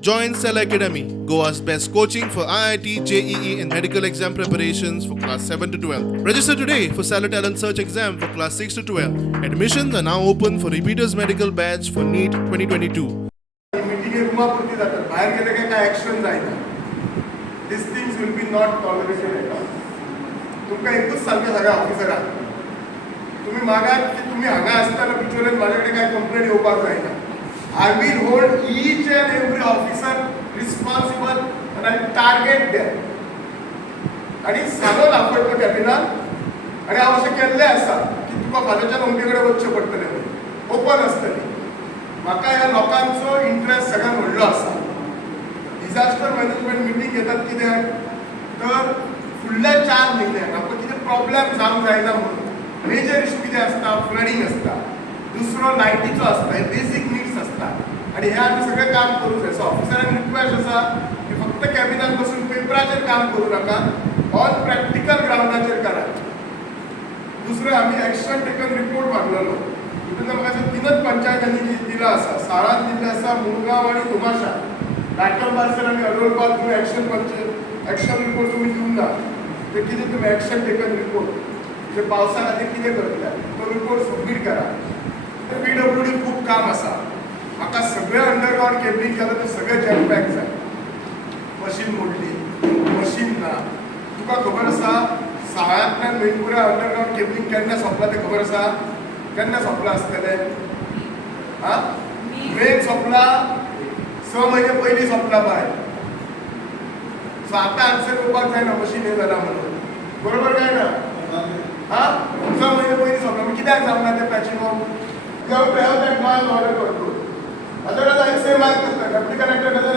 Join Cell Academy, Goa's best coaching for IIT, JEE, and medical exam preparations for class 7 to 12. Register today for Cell Talent Search exam for class 6 to 12. Admissions are now open for repeaters medical batch for NEET 2022. Meeting रूमापुरती जातात, बाहेर गेले काय action जायना. This things will be not tolerated at all. तुमकां एकूच सांगता सगळ्या ऑफिसरांक, तुम्ही मागात की तुम्ही हांगा आसतना बिचोलेन माझ्याकडे काय कंप्लेंट येवपाक जायना. I will hold each and every officer responsible and I target them. आणि सांगून आपटलो कॅबिनात आणि हांव अशें केल्लें आसा की तुका फाल्यांच्यान अमके कडेन वचचें पडटलें म्हणून ओपन आसतली. म्हाका ह्या लोकांचो इंट्रस्ट सगळ्यात व्हडलो आसा. डिझास्टर मॅनेजमेंट मिटींग घेतात कित्याक तर फुडल्या 4 म्हयन्याक आमकां कितें प्रॉब्लेम जावंक जायना म्हणून मेजर इशू कितें आसता, फ्लडिंग आसता, दुसरो लायटीचो आसता, हे बेसीक नीड्स आसता आणि हे आमी सगळें काम करूंक जाय. सो ऑफिसरांक रिक्वेस्ट आसा की फक्त कॅबिनात बसून पेपराचेर काम करूं नाका, ऑन प्रॅक्टिकल ग्राउंडाचेर करा. दुसरो आमी एक्शन टेकन रिपोर्ट मागलेलो, तितून म्हाका 3च पंचायतांनी दिला आसा. साळान दिल्ले आसा, मुळगांव आणि तुमाशा. लाटम पार्सल आणि अडोळपात तुम्ही एक्शन रिपोर्ट तुम्ही दिवंक ना. ते कितें तुम्ही एक्शन टेकन रिपोर्ट जे पावसा खातीर कितें करतले तो रिपोर्ट सबमीट करा. PWD खूप काम आसा. म्हाका सगळें अंडरग्राउंड केबलिंग केलं तर सगळें जॅक पॅक जाय. मशीन मोडली, मशीन ना. तुका खबर आसा साळ्यांतल्यान मेणकुऱ्या अंडरग्राउंड केबलिंग केन्ना सोंपला तें खबर आसा? केन्ना सोंपला आसतलें? मेन सोंपला 6 म्हयने पयलीं सोंपला बाय. सो आतां आन्सर येवपाक जायना मशीन हें जाला म्हणून. बरोबर काय ना? 6 म्हयने पयलीं सोंपला. मागीर कित्याक जावना तें patching of? You have to have that man order control. Otherwise, I say my deputy connector doesn't